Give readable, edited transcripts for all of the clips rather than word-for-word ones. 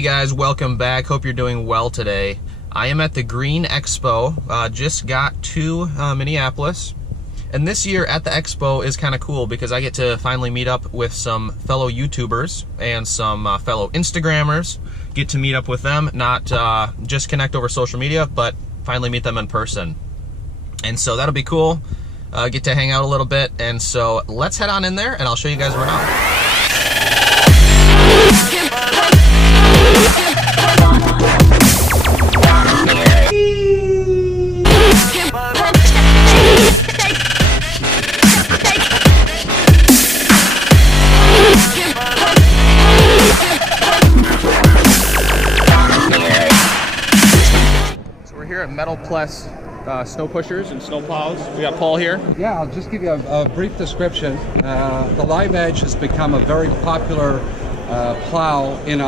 Hey guys, welcome back. Hope you're doing well today. I am at the Green Expo. Just got to Minneapolis. And this year at the Expo is kind of cool because I get to finally meet up with some fellow YouTubers and some fellow Instagrammers. Get to meet up with them, not just connect over social media, but finally meet them in person. And so that'll be cool. Get to hang out a little bit. And so let's head on in there and I'll show you guys around. So we're here at Metal Plus Snow Pushers and Snow Plows. We got Paul here. Yeah, I'll just give you a brief description. The Live Edge has become a very popular plow in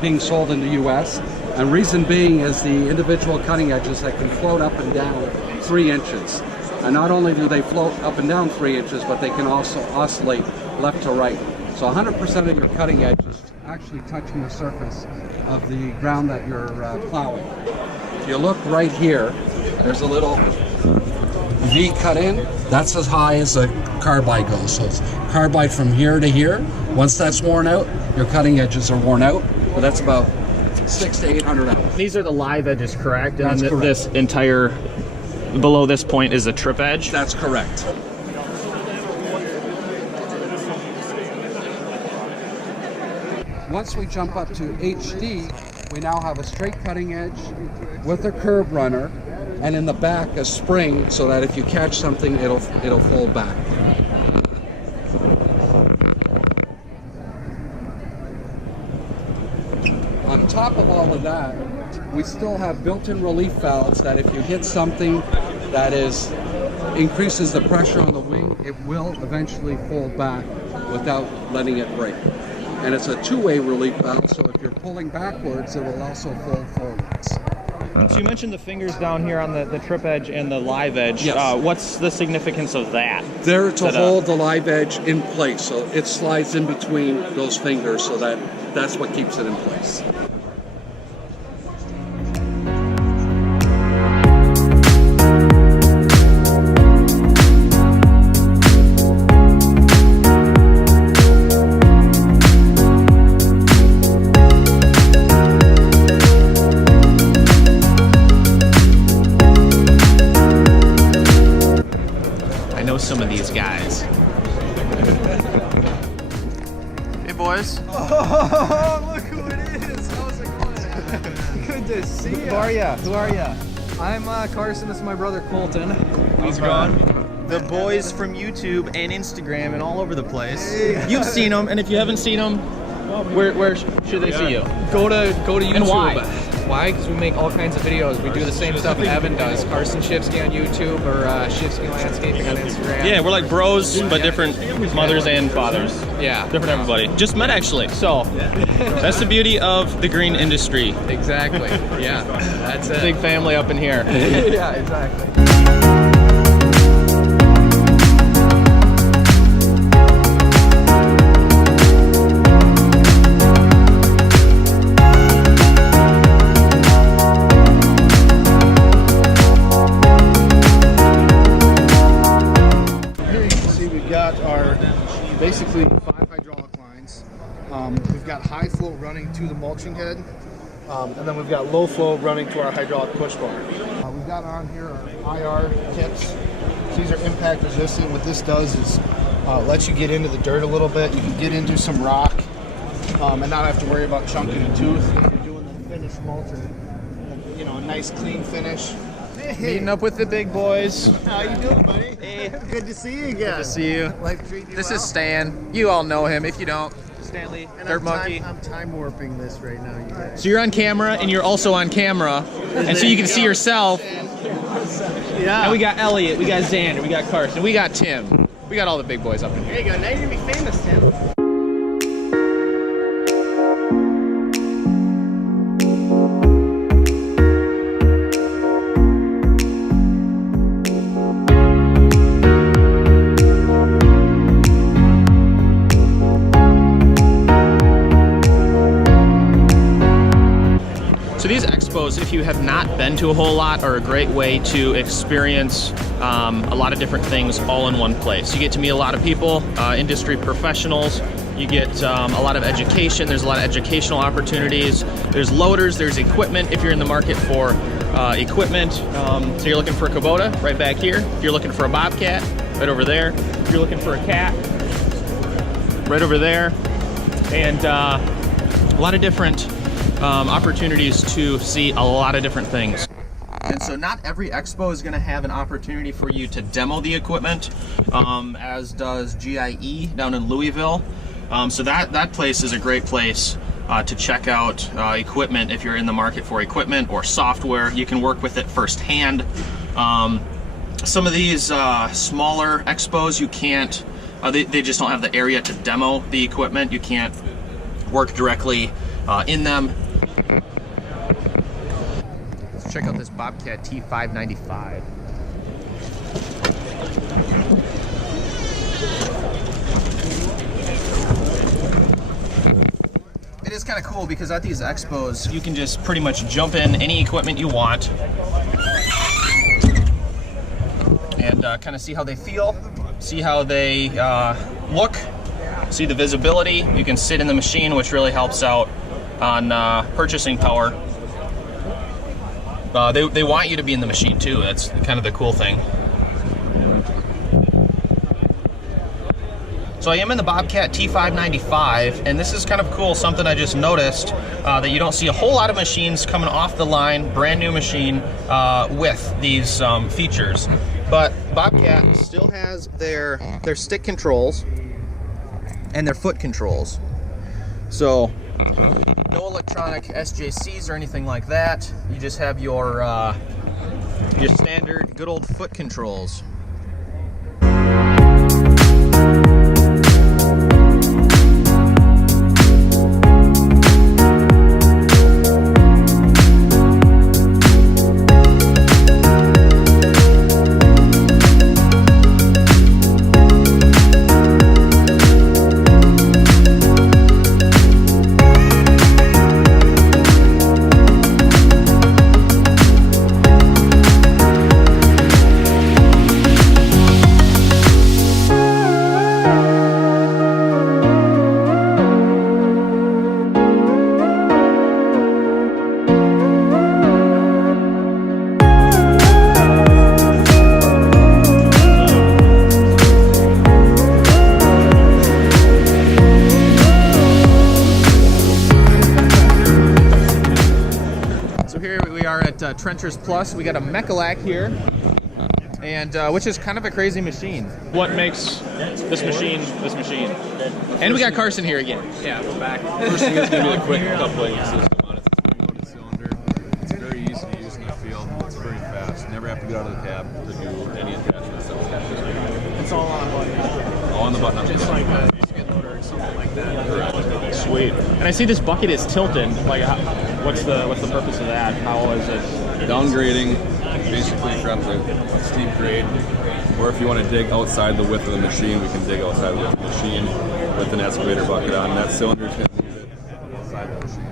being sold in the U.S. And reason being is the individual cutting edges that can float up and down 3 inches. And not only do they float up and down 3 inches, but they can also oscillate left to right. So 100% of your cutting edge is actually touching the surface of the ground that you're plowing. If you look right here, there's a little V cut in. That's as high as the carbide goes. So it's carbide from here to here. Once that's worn out, your cutting edges are worn out. But that's about 600 to 800 hours. These are the live edges, correct? That's and correct. This entire, below this point is a trip edge? That's correct. Once we jump up to HD, we now have a straight cutting edge with a curb runner, and in the back a spring so that if you catch something, it'll fold back. On top of all of that, we still have built-in relief valves that if you hit something that increases the pressure on the wing, it will eventually fold back without letting it break. And it's a two-way relief valve, so if you're pulling backwards, it will also fold forwards. So you mentioned the fingers down here on the trip edge and the live edge. Yes. What's the significance of that? There to hold the live edge in place, so it slides in between those fingers, so that's what keeps it in place. Some of these guys. Hey boys. Oh, look who it is! How's it going? Good to see you. Who are ya? Who are ya? I'm Carson. This is my brother Colton. How's it going? The boys from YouTube and Instagram and all over the place. Hey. You've seen them, and if you haven't seen them, where should they see you? Go to YouTube. And why? Why? Because we make all kinds of videos. We do the same stuff Evan does. Carson Shifsky on YouTube or Shifsky Landscaping on Instagram. Yeah, we're like bros, but different mothers and fathers. Yeah. Different everybody. Just met actually. So that's the beauty of the green industry. Exactly. Yeah. That's it. Big family up in here. Yeah, exactly. Basically 5 hydraulic lines. We've got high flow running to the mulching head, and then we've got low flow running to our hydraulic push bar. We've got on here our IR tips. So these are impact resistant. What this does is lets you get into the dirt a little bit. You can get into some rock and not have to worry about chunking a tooth. If you're doing the finished mulch, or, a nice clean finish. Meeting up with the big boys. How you doing, buddy? Hey. Good to see you again. Good to see you. Life treating you This well? is Stan. You all know him. If you don't, Stanley, And Dirt Monkey. I'm time warping this right now, you guys. So you're on camera and you're also on camera, and so you can see yourself. Yeah. And we got Elliot, we got Xander, we got Carson, we got Tim. We got all the big boys up in here. There you go. Now you're gonna be famous, Tim. Expos, if you have not been to a whole lot, are a great way to experience a lot of different things all in one place. You get to meet a lot of people, industry professionals. You get a lot of education. There's a lot of educational opportunities. There's loaders, there's equipment if you're in the market for equipment. So you're looking for a Kubota, right back here. If you're looking for a Bobcat, right over there. If you're looking for a cat, right over there. And a lot of different opportunities to see a lot of different things. And so not every expo is going to have an opportunity for you to demo the equipment, as does GIE down in Louisville. So that place is a great place to check out equipment if you're in the market for equipment or software. You can work with it firsthand. Some of these smaller expos, you can't, they just don't have the area to demo the equipment. You can't work directly in them. Let's check out this Bobcat T595. It is kind of cool because at these expos, you can just pretty much jump in any equipment you want and kind of see how they feel, see how they look, see the visibility. You can sit in the machine, which really helps out on purchasing power. They want you to be in the machine too. That's kind of the cool thing. So I am in the Bobcat T595, and this is kind of cool, something I just noticed, that you don't see a whole lot of machines coming off the line, brand new machine, with these features. But Bobcat still has their stick controls and their foot controls. So no electronic SJCs or anything like that. You just have your standard good old foot controls. Trenchers Plus. We got a Mechalak here, and which is kind of a crazy machine. What makes this machine this machine? And we got Carson here again. Yeah, we're back. First thing is going to be the quick coupling system on it. It's a 3-motor cylinder. It's very easy to use in the field. It's very fast. Never have to get out of the cab to do any attachments. It's all on a button. All on the button. Just like a skid loader or something like that. Correct. Sweet. And I see this bucket is tilted. Like, what's the purpose of that? How is it? Downgrading, basically from the steep grade, or if you want to dig outside the width of the machine, we can dig outside the width of the machine with an excavator bucket on. That cylinder is going to move it inside the machine.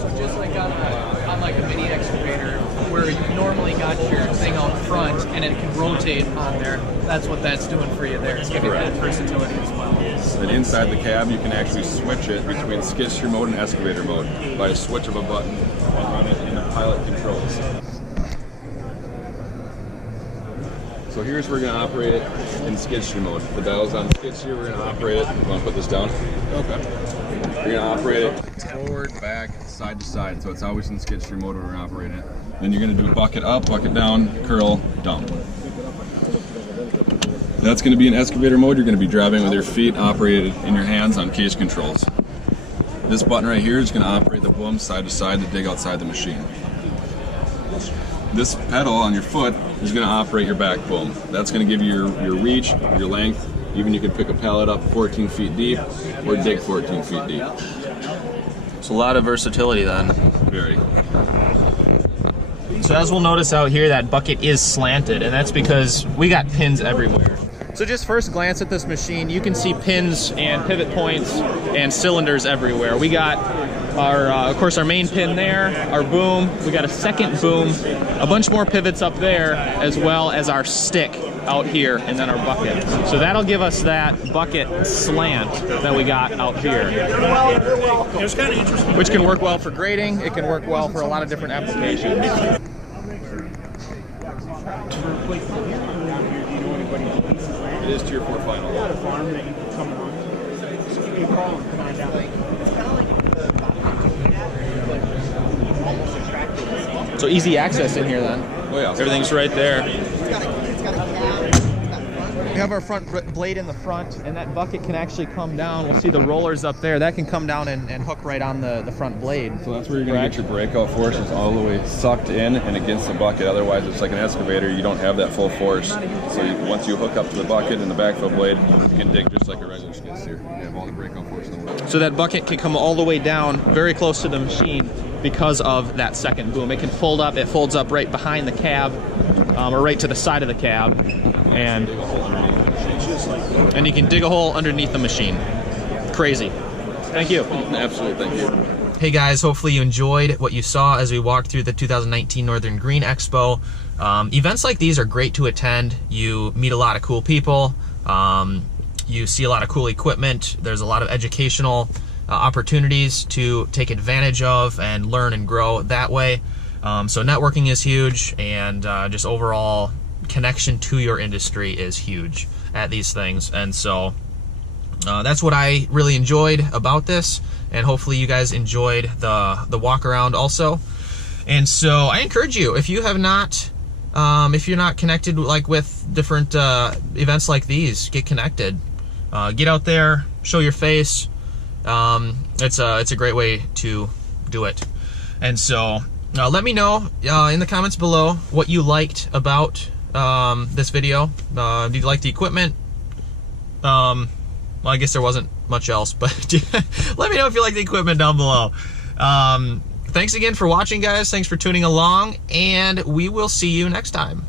So just like on like a mini excavator, where you normally got your thing out front and it can rotate on there, that's what that's doing for you there. It's giving you that versatility as well. Then inside the cab, you can actually switch it between skid steer mode and excavator mode by a switch of a button and run it in the pilot controls. So here's where we're going to operate it in skid steer mode. The dial's on skid steer, we're going to operate it. You want to put this down? Okay. We're going to operate it forward, back, side to side. So it's always in skid steer mode when we're operating it. Then you're going to do bucket up, bucket down, curl, dump. That's going to be in excavator mode. You're going to be driving with your feet operated in your hands on case controls. This button right here is going to operate the boom side to side to dig outside the machine. This pedal on your foot is going to operate your back boom. That's going to give you your reach, your length. Even you can pick a pallet up 14 feet deep or dig 14 feet deep. It's a lot of versatility then. Very. So as we'll notice out here, that bucket is slanted, and that's because we got pins everywhere. So just first glance at this machine, you can see pins and pivot points and cylinders everywhere. We got our, of course, our main pin there, our boom. We got a second boom, a bunch more pivots up there, as well as our stick out here, and then our bucket. So that'll give us that bucket slant that we got out here. It was kind of interesting. Which can work well for grading. It can work well for a lot of different applications. It is Tier 4 final. So easy access in here then. Oh yeah. Everything's right there. We have our front blade in the front, and that bucket can actually come down. We'll see the rollers up there. That can come down and hook right on the front blade. So that's where you're going to get your breakout force. It's all the way sucked in and against the bucket. Otherwise, it's like an excavator. You don't have that full force. So once you hook up to the bucket and the backfill blade, you can dig just like a regular skid steer. You have all the breakout force in the world. So that bucket can come all the way down very close to the machine because of that second boom. It can fold up. It folds up right behind the cab, or right to the side of the cab, and you can dig a hole underneath the machine. Crazy. Thank you. Absolutely, thank you. Hey guys, hopefully you enjoyed what you saw as we walked through the 2019 Northern Green Expo. Events like these are great to attend. You meet a lot of cool people. You see a lot of cool equipment. There's a lot of educational opportunities to take advantage of and learn and grow that way. So networking is huge, and just overall connection to your industry is huge at these things. And so that's what I really enjoyed about this, and hopefully you guys enjoyed the walk around also. And so I encourage you, if you have not if you're not connected like with different events like these, get connected. Get out there, show your face. It's a great way to do it. And so let me know in the comments below what you liked about this video. Did you like the equipment? Well, I guess there wasn't much else, but let me know if you like the equipment down below. Thanks again for watching, guys. Thanks for tuning along, and we will see you next time.